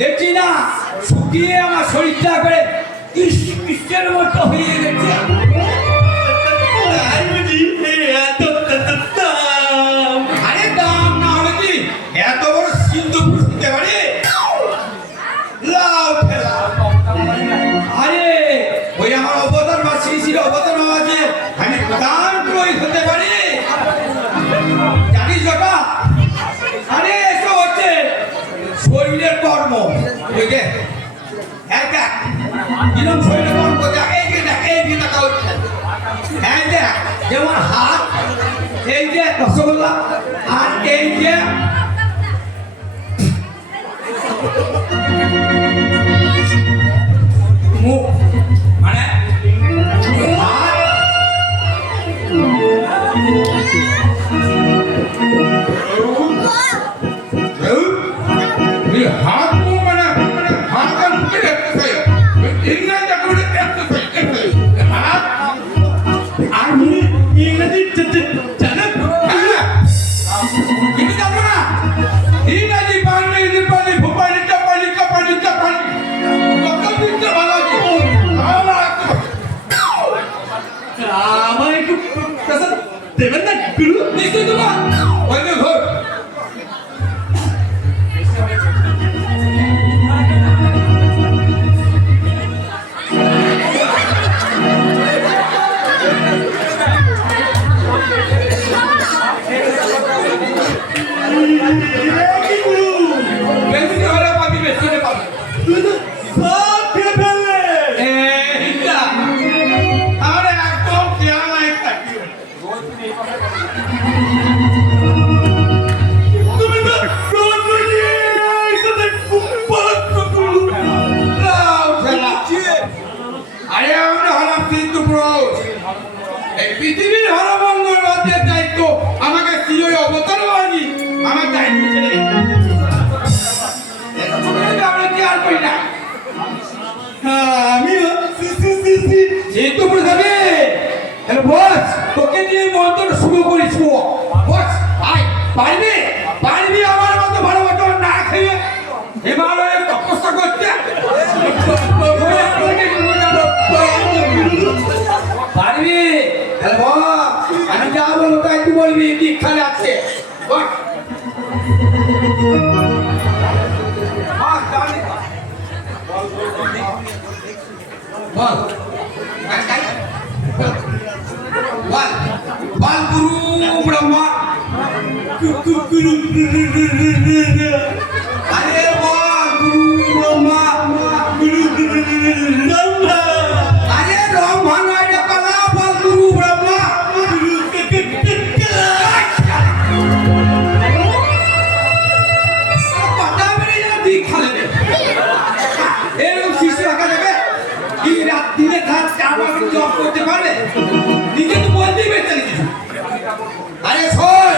দেখছিস না শুকিয়ে আমার শরীরটা করে কৃষ্ণের মতো হয়ে গেছে। আরে দাম না হলে কি এত বড় সিন্ধু দিতে পারি? আরে ওই আমার অবতার বা শ্রী শ্রী অবতার আছে, আমি দাম প্রয়োগ হতে পারি জানিস ওটা? আরে এসব হচ্ছে শরীরের কর্ম। শরীরের কর্ম যেমন হাত, এই যে রসগোল্লা, আর এই যে মুখ, মানে হাত মুখ মানে হাত আর মুখের এক্সারসাইজ, ইংরেজি এক্সারসাইজ, হাত আর মুখ ইংরেজি জানেন? কিন্তু জানো না ইংরেজি পানি পানি ভোপালি চাপালি কাপালি চাপালি কত দিতে ভালো আছে। আমার একটু দেবেন না গুরু? নিশ্চয় তোমার ওই ঘর পৃথিবীর হরমঙ্গল রাজ্যের দায়িত্ব আমাকে সিওই অবতার হয়নি, আমার দায়িত্ব ছেড়ে আমরা কি আর করি না। আমি যেহেতু যাবে বস তোকে দিয়ে মন্ত্র শুরু করিস বস। আয় পারবি পারবি আমার মতো ভালো বছর না খেয়ে হিমালয়ে তপস্যা করতে পারবি? আমি যা বলবো তাই তুই বলবি, দীক্ষা যাচ্ছে বল। গুরু ব্রহ্মা আরে বল গুরু ব্রহ্মা গুরু ব্রহ্মা আরে ব্রহ্মা নয় রে পালা, বল গুরু ব্রহ্মা দীক্ষা নেবে। এরকম শিশু রাখা যাবে কি? রাত দিনে জব করতে পারবে? নিজে তো বলতেই বেঁচে কিছু। আরে শোন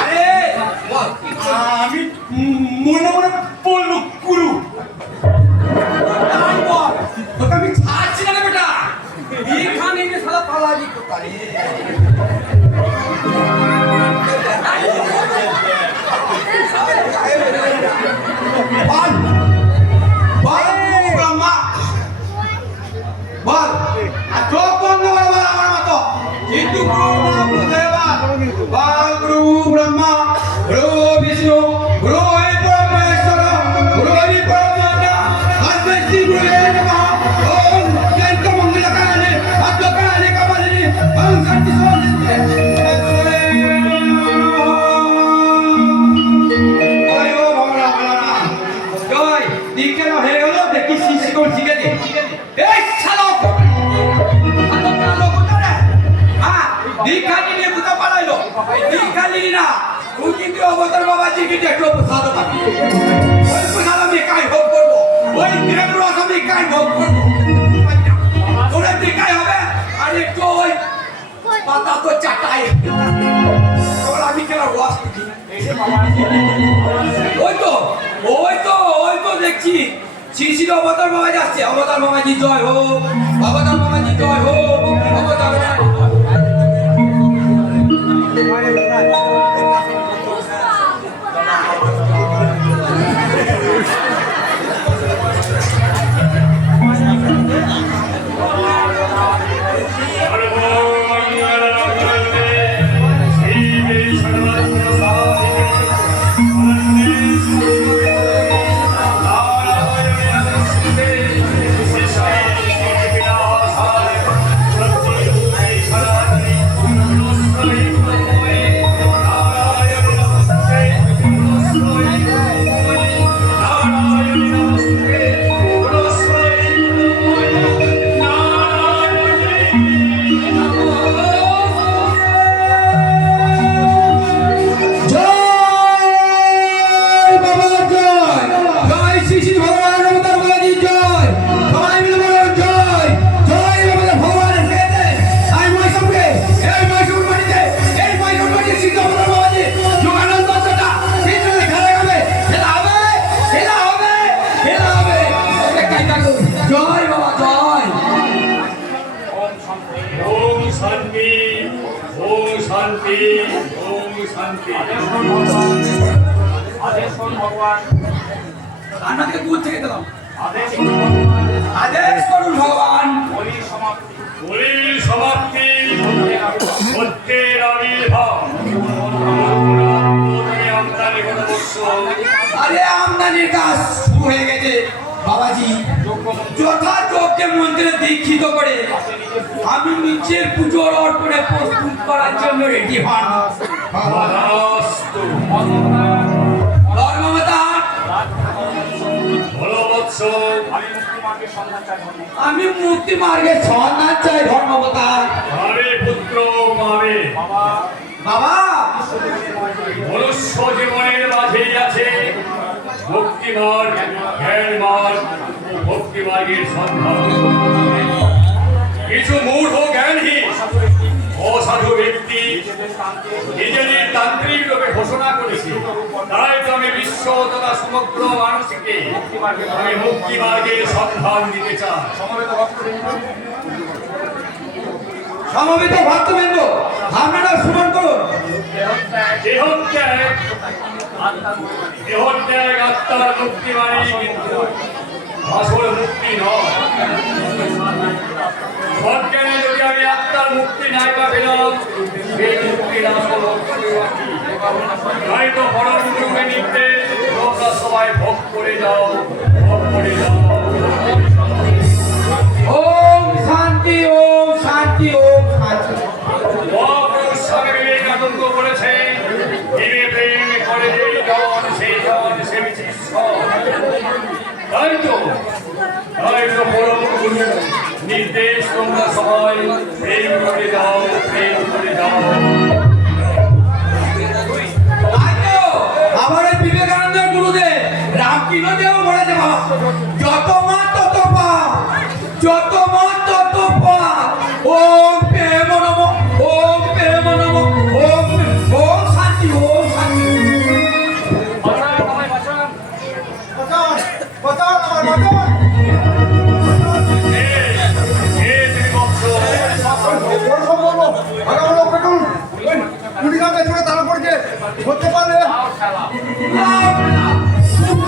আরে আমি মনে মনে বলবো গুরু। তোকে আমি ছাড়ছি না রে বেটা, এখানে এসে শালা পালাবি কোথায়? বল বল ব্রহ্মা বল, আর চোখ বন্ধ করে বল আমার মতো, কিন্তু বল গুরু ব্রহ্মা, গুরু বিষ্ণু, গুরু পরমেশ্বর, গুরু হরি পরমাত্মা, আদ্বৈত গুরু নমঃ। ওম জয়ন্ত মঙ্গলকারিণী আদ্যকারিণী কামালিনী ওম শান্তি শান্তি। জয় দীক্ষা হয়ে গেল, দেখি শিশি কোন শিখে দে। এই শালা দীক্ষা নিয়ে কোথা পালাইলো? দীক্ষা নিলি না তুই, কিন্তু অবতার বাবাজি কিন্তু একটু প্রসাদ পাবি। ওই প্রসাদ আমি কাই ভোগ করবো, ওই প্রেম রস আমি কাই ভোগ করবো। তোরা দীক্ষাই হবে আর একটু ওই পাতা তো চাটাই, তোরা আমি কেন রস দিই? ওই তো ওই তো ওই তো দেখছি শ্রী অবতার বাবা যাচ্ছে। অবতার বাবাজি জয় হোক, অবতার বাবাজি জয় হোক, অবতার আমাকে দূর থেকে দিলাম। আদেশ করুন ভগবান। বলির সমাপ্তি, সত্যের আবির্ভাব। আরে আমদানির কাজ শুরু হয়ে গেছে বাবাজি। যথাযোগ্যে মন্ত্রে দীক্ষিত করে আমি নিজের পুজোর অর্পণে প্রস্তুত করার জন্য রেডি হন। আমি মুক্তি মার্গের সন্ধান চাই ধর্মবতার। পুত্র বাবা মনুষ্য জীবনের মাঝেই আছে ভক্তি মার্গ, জ্ঞান মার্গ ও ভক্তি মার্গের সন্ধান। কিছু মূঢ় জ্ঞানহীন অসাধু ব্যক্তি নিজেদের তান্ত্রিক রূপে ঘোষণা করেছে। তাই তো আমি বিশ্ব তথা সমগ্র মানুষকে আমি মুক্তি মার্গের সন্ধান দিতে চাই। সমবেত ভক্তবৃন্দ, আপনারা স্মরণ করুন। দেহত্যাগ আত্মার মুক্তি মানে কিন্তু আসল মুক্তি নয়। সজ্ঞানে যদি আমি আত্মার মুক্তি নাই বা পেলাম, সেই মুক্তির আসল তাই তো পরম গুরুকে নির্দেশ, তোমরা সবাই ভোগ করে যাও, ভোগ করে যাও। ওম শান্তি, ওম শান্তি, ওম শান্তি। মহাপুরুষ স্বামী বিবেকানন্দ বলেছেন, জীবে প্রেম করে যেই জন, সেই জন সেবিছে ঈশ্বর। তাই তো পরম গুরু নির্দেশ, তোমরা সবাই প্রেম করে যাও, প্রেম করে যাও। আমার বিবেকানন্দ গুরুদেব রামকৃষ্ণদেব বলেছে, বাবা যত মা তত পাপ। যত মন তত পাপ। ওম প্রেম নম, ওম প্রেম নম, ওম ওম শান্তি, ওম শান্তি।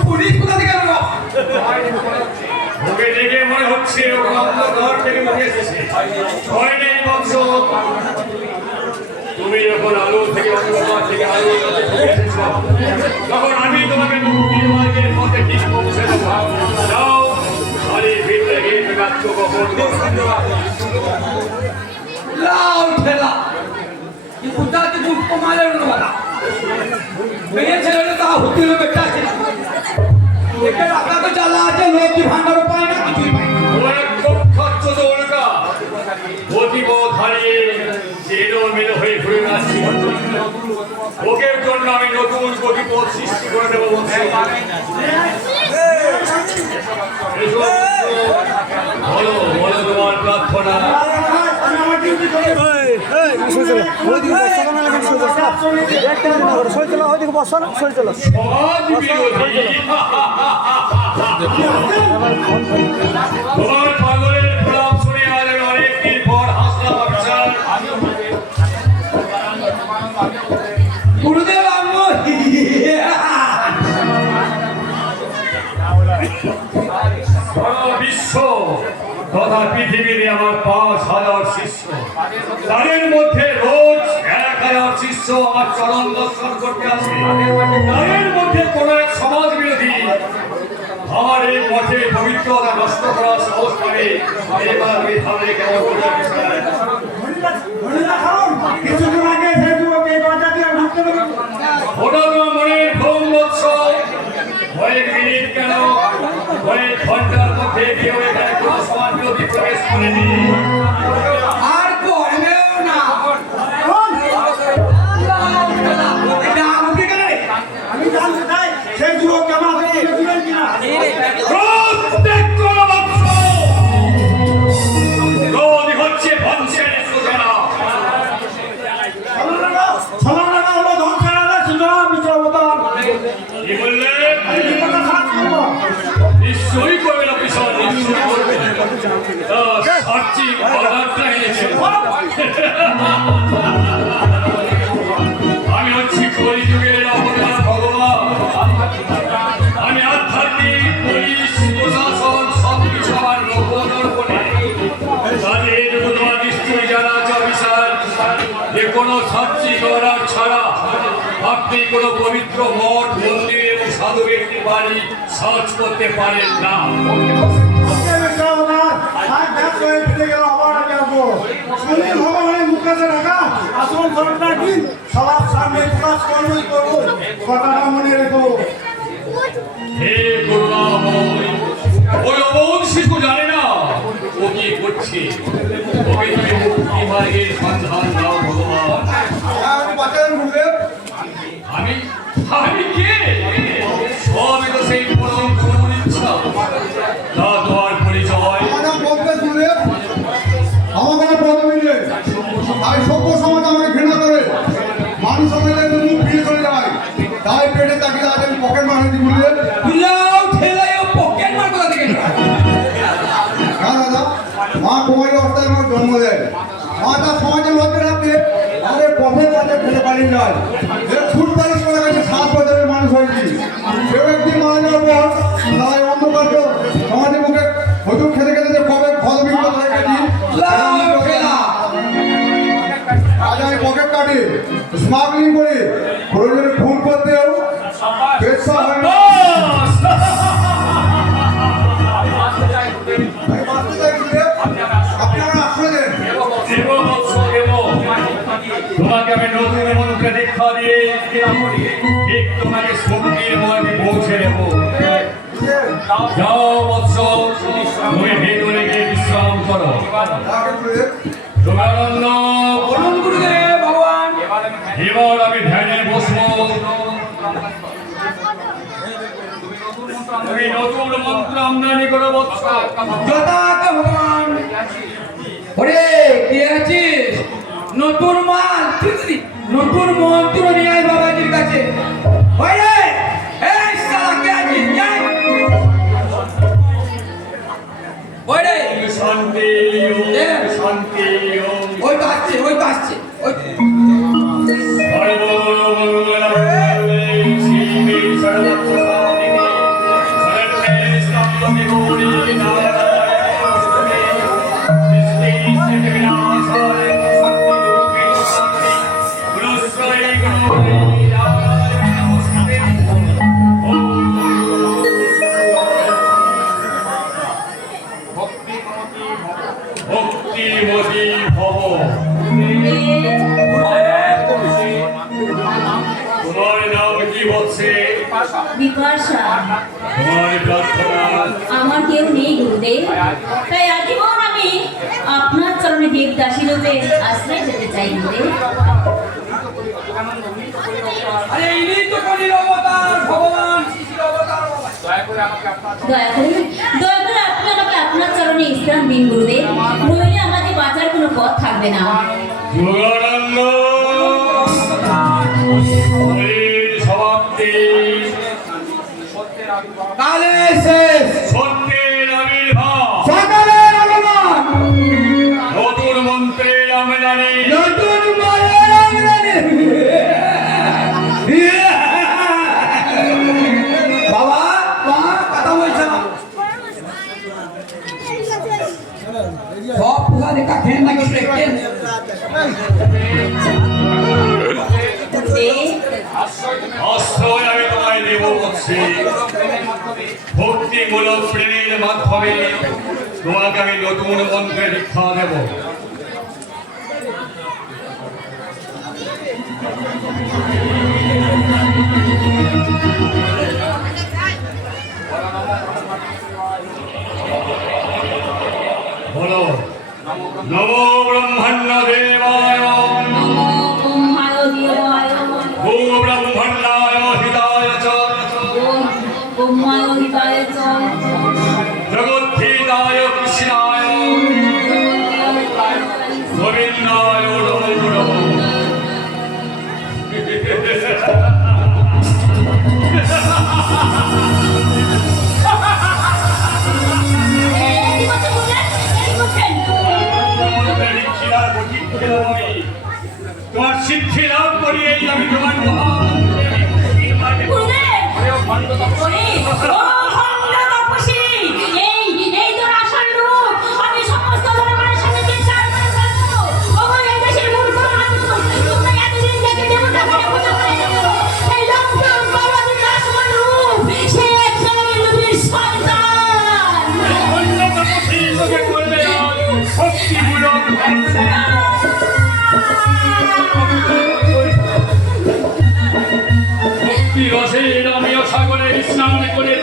পুলিশ কোথা থেকে এলো? ওকে দেখে মনে হচ্ছে ও ঘর থেকে মুখে এসেছে। ভয় নেই বংশ, তুমি যখন আলো থেকে অন্ধকার থেকে আলো এসেছো, তখন আমি তোমাকে মুক্তির মার্গের পথে ঠিক পৌঁছে দেবো। যাও, বাড়ির ভিতরে গিয়ে আত্মগোপন করো। লাউ ঠেলা ये कुत्ता के दुख को मारे ना वाला मेरे चले तो होती है बेटा से लेकिन आपका को चला आजे लोग की भांडा रो पाए ना কিছু পায় ওরা খুব খচ্চ দৌড়কা গতিপথ হারিয়ে এলোমেলো হয়ে ঘুরে আসছি। ওকে জন্য আমি নতুন গতিপথ সৃষ্টি করে দেবো বলছি। বলো বলো তোমার প্রার্থনা। সমাজ বিরোধী তোমার পাগলের প্রলাপ শুনে আজ আমি অনেকদিন পর হাসলাম অফিসার। গুরুদেব আম্মু সারা বিশ্ব তথা পৃথিবীতে আমার 5,000 শিষ্য, তাদের মধ্যে রোজ 1,000 শিষ্য আমার চরণ দর্শন করতে আসে। তাদের মধ্যে কোন এক সমাজ বিরোধী আমার এই পথে পবিত্রতা নষ্ট করার সাহস পাবে, এবার আমি ভাবলে কেমন করে ওটা তোমার মনের ভ্রম বৎস। কয়েক মিনিট কেন, কয়েক ঘন্টার মধ্যে কেউ এখানে কোনো সমাজ বিরোধী প্রবেশ করেনি। আর করবেও না লাউ ঠেলা এটা আমাকে কেন রে আমি জানতে চাই সেই যুবককে আমাকে দিবেন কিনা। প্রত্যেক বৎস রোধ হচ্ছে ধ্বংসের সূচনা। সালানা হলো ধ্বংসের সূচনা বিচারবতার। কি বললে? এই কথা সাথ করব। নিশ্চয়ই করবে না পিছন, নিশ্চয়ই করবে। সার্চি অর্ডারটা এনেছে। আমি হচ্ছি কলিযুগের অবতার ভগবান। আমি আধ্যাত্মিক পুলিশ প্রশাসন সবকিছু আমার নবদর্পণে। তাহলে এটুকু তোমার নিশ্চয়ই জানা আছে অফিসার যে কোনো সার্চি করার ছাড়া আপনি কোনো পবিত্র মঠ মন্দির এবং সাধু ব্যক্তির বাড়ি সার্চ করতে পারেন না। আজকে বিচারবতার আর দেখ হয়ে ফিরে গেল আবার আগে আসবো। সুনীল ভগবানের মুখে রাখা আসল ঘটনা কি সবার সামনে প্রকাশ করবই করবো, কথাটা মনে রেখো। হে করুণাময়, ওই অবোধ শিশু জানে না ও কি করছে। ওকে তুমি মুক্তি মার্গের সন্ধান দাও ভগবান। আমি আমি কে? সবই তো সেই পরম করুণ ইচ্ছা। তা তোমার পরিচয়? আমার কোনো পদবি নেই, তাই সভ্য সমাজ আমাকে ঘৃণা করে, মানুষ আমাদের মুখ ফিরে চলে যায়, তাই পেটে তাকিয়ে আজ আমি পকেট মার হয়েছি বুঝলেন। লাউ ঠেলা ও পকেট মার কোথা থেকে এলো? হ্যাঁ দাদা, মা কুমারী অবস্থায় আমার জন্ম দেয়। মা তার সমাজে লজ্জা রাখতে আমাদের পথের কাছে ফেলে পালিয়ে যায়। ফুটপালিশ করে গেছে 7 বছরের মানুষ হয়েছি। কেউ একদিন মারা যাওয়ার পর তাই অন্ধকার সমাজের মুখে হজুর খেতে খেতে যে কবে ফলবিন্দু হয়ে গেছি লাউ ঠেলা আজ আমি পকেট কাটি, স্মাগলিং করি, প্রয়োজনে খুন করতেও পেশা হয় না। আমি বাঁচতে চাই বুঝলে, আপনি আমার আশ্রয় দেন। দেব বৎস দেব। তোমাকে আমি নতুন মন্ত্রে দীক্ষা দিয়ে ঠিক তোমাকে শক্তির মধ্যে পৌঁছে দেব। যাও বৎস, তুমি ভেতরে গিয়ে বিশ্রাম করো। তাকে বলে যোগানন্দ, বলুন গুরুদেব ভগবান। এবার আমি ধ্যানে বসবো। তুমি নতুন মন্ত্র আমদানি করো বৎস। যথাজ্ঞা ভগবান। ওরে কে আছিস? নতুন মাল ঠিকই, নতুন মন্ত্র নিয়ে আয় বাবাজির কাছে। ওই রে, এই শালা কে আছিস? যাই। ওই রে, শান্তি ওম, শান্তি ওম। ওই তো আসছে, ওই তো আসছে, ওই তো। ভক্তিমতী ভব। তোমার নাম কি বলছে? বিপাশা। তোমার প্রার্থনা? আমার কেউ নেই গুরুদেব, তাই আজীবন আমি আপনার চরণে দেবদাসী রূপে আশ্রয় যেতে চাই গুরুদেব। আরে ইনি তো কলির অবতার ভগবান শিশির অবতার। দয়া করে আপনি আমাকে আপনার চরণে স্থান দিন গুরুদেব, নইলে আমাদের বাঁচার কোনো পথ থাকবে না। যোগানন্দ হরির সমাপ্তি। কালে শেষ, সত্যের আবির্ভাব। সকালের আগমন, নতুন মন্ত্রের আমদানি। নতুন মালের আমদানি। বাবা, বাবা, কথা বলছো না। সব পুরা দেখা খেন নাকি দেখেন। গুরুদেব, আশ্রয় আমি তোমায় দেব বলছি। ভক্তিমূলক প্রেমের মাধ্যমে তোমাকে আমি নতুন মন্ত্রের দীক্ষা দেব। বলো নমো ব্রহ্মণ্য দেবায় নমো ব্রহ্মায় দেবায়, গো ব্রহ্মণ্যায় হিতায় চ ওম ব্রহ্মায় হৃদয়ে চ, জগদ্ধিতায় কৃষ্ণায় গোবিন্দায় নমো নমঃ। এই কথা বলেন, এই করছেন। তোমার শিক্ষা লাভ করিয়েই আমি তোমার গুরুদেব, ওই, ও ভণ্ড তপস্বী, এই তোর আসল রূপ। আমি সমস্ত জনগণের সামনে চিৎকার করে বলবো, ওগো এই দেশের মূর্খ মানুষ, তোমরা এতদিন থেকে দেবতা বলে পূজা করে এসেছো। এই লঙ্কার পর্বতের আসল রূপ, সে একটা নবীর সন্তান। ভক্তিমূলক ভক্তি রসের আমিও সাগরে স্নান করে